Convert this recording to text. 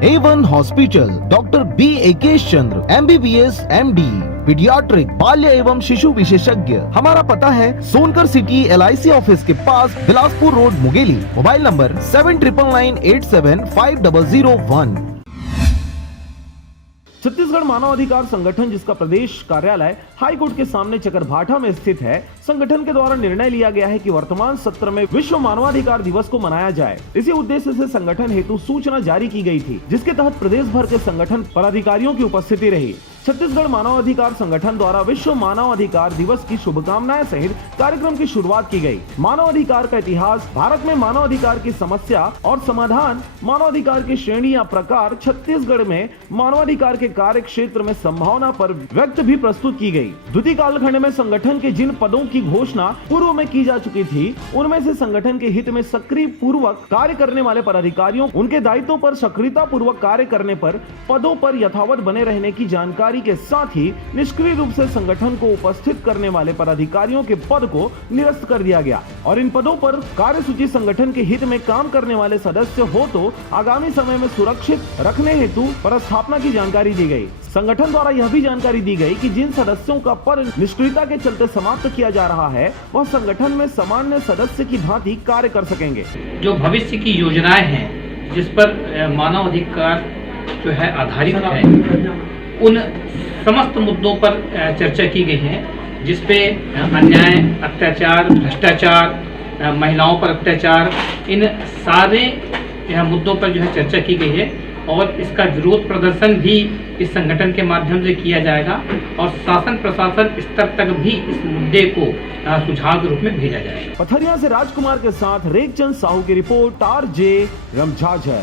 A1 hospital, doctor B एकेश चंद्र, MBBS MD, paediatric, बाल्य एवं शिशु विशेषज्ञ। हमारा पता है सोनकर सिटी LIC ऑफिस के पास, Bilaspur road, Mungeli. Mobile number 7999875001। Chhattisgarh मानव अधिकार संगठन, जिसका प्रदेश कार्यालय हाईकोर्ट के सामने चकरभाठा में स्थित है, संगठन के द्वारा निर्णय लिया गया है कि वर्तमान सत्र में विश्व मानवाधिकार दिवस को मनाया जाए। इसी उद्देश्य से संगठन हेतु सूचना जारी की गई थी, जिसके तहत प्रदेश भर के संगठन पदाधिकारियों की उपस्थिति रही। छत्तीसगढ़ मानव अधिकार संगठन द्वारा विश्व मानव अधिकार दिवस की शुभकामनाएं सहित कार्यक्रम की शुरुआत की गई। मानव अधिकार का इतिहास, भारत में मानव अधिकार की समस्या और समाधान, मानव अधिकार की श्रेणी या प्रकार, छत्तीसगढ़ में मानवाधिकार के कार्य क्षेत्र में संभावना पर व्यक्त भी प्रस्तुत की गई। द्वितीय कालखंड में संगठन के जिन पदों की घोषणा पूर्व में की जा चुकी थी, उनमें से संगठन के हित में सक्रिय पूर्वक कार्य करने वाले पदाधिकारियों, उनके दायित्वों पर सक्रियता पूर्वक कार्य करने पर पदों पर यथावत बने रहने की जानकारी के साथ ही निष्क्रिय रूप से संगठन को उपस्थित करने वाले पदाधिकारियों के पद को निरस्त कर दिया गया और इन पदों पर कार्यसूची संगठन के हित में काम करने वाले सदस्य हो तो आगामी समय में सुरक्षित रखने हेतु पदस्थापना की जानकारी दी गई। संगठन द्वारा यह भी जानकारी दी गई कि जिन सदस्यों का पद निष्क्रियता के चलते समाप्त किया जा रहा है, वह संगठन में सामान्य सदस्य की भांति कार्य कर सकेंगे। जो भविष्य की योजनाएं हैं, जिस पर मानव अधिकार जो है आधारित है, उन समस्त मुद्दों पर चर्चा की गई है, जिसपे अन्याय, अत्याचार, भ्रष्टाचार, महिलाओं पर अत्याचार, इन सारे मुद्दों पर जो है चर्चा की गई है और इसका विरोध प्रदर्शन भी इस संगठन के माध्यम से किया जाएगा और शासन प्रशासन स्तर तक भी इस मुद्दे को सुझाव के रूप में भेजा जाएगा। पथरिया से राजकुमार के साथ रेखचंद साहू की रिपोर्ट, RJ रमझाझर।